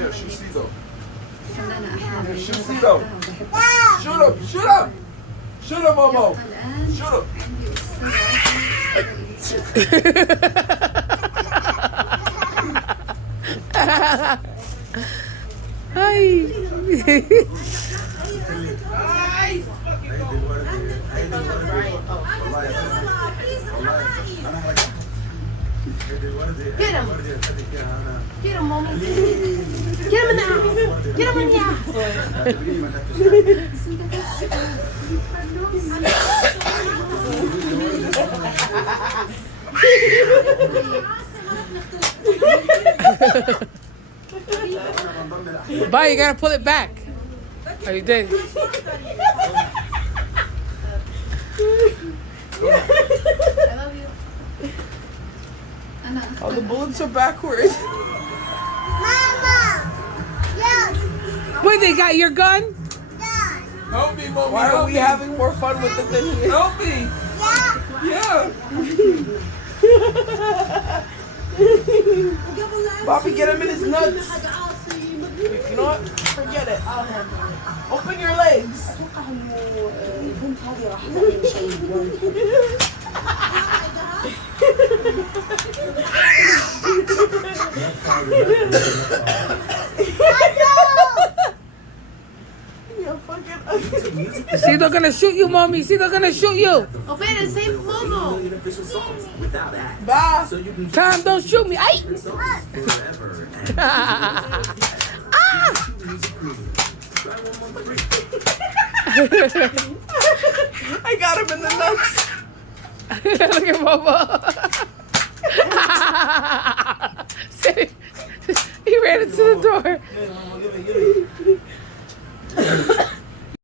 Yeah, shoot Cito. خلنا أحاول. Yeah, shoot Cito. Shoot him, shoot him. Shoot him, Momo. الآن Shoot him. Hi. Get him. Get him, mommy. Get him in there. Get him in there. Bye, you gotta pull it back. Oh, you did. I love you. أنا Oh, the bullets are backwards. Wait, they got your gun? Help me, Momo. Why are help we me. having more fun with it than you? Help me. Yeah. Bobby, get him in his nuts. You know what? Forget it. I'll handle it. Open your legs. See, they're gonna shoot you, mommy. See, they're gonna shoot you. Open and save Momo. Bye. Tom, don't shoot me. Ay! I got him in the nuts. Look at Momo. See, he ran into the door.